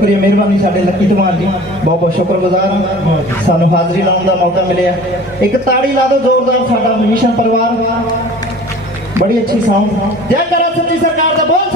ਸ਼ੁਕਰੀਆ, ਮਿਹਰਬਾਨੀ ਸਾਡੇ ਲੱਕੀ ਧਮਾਨ ਜੀ। ਬਹੁਤ ਬਹੁਤ ਸ਼ੁਕਰਗੁਜ਼ਾਰ ਹਾਂ। ਸਾਨੂੰ ਹਾਜ਼ਰੀ ਲਾਉਣ ਦਾ ਮੌਕਾ ਮਿਲਿਆ। ਇੱਕ ਤਾੜੀ ਲਾ ਦਿਓ, ਜ਼ੋਰਦਾਰ ਸਾਡਾ ਮਿਸ਼ਨ ਪਰਿਵਾਰ। ਬੜੀ ਅੱਛੀ ਸਾਊਂਡ ਜੈ ਕਰਾ ਸੱਚੀ ਸਰਕਾਰ ਦਾ ਬੋਲ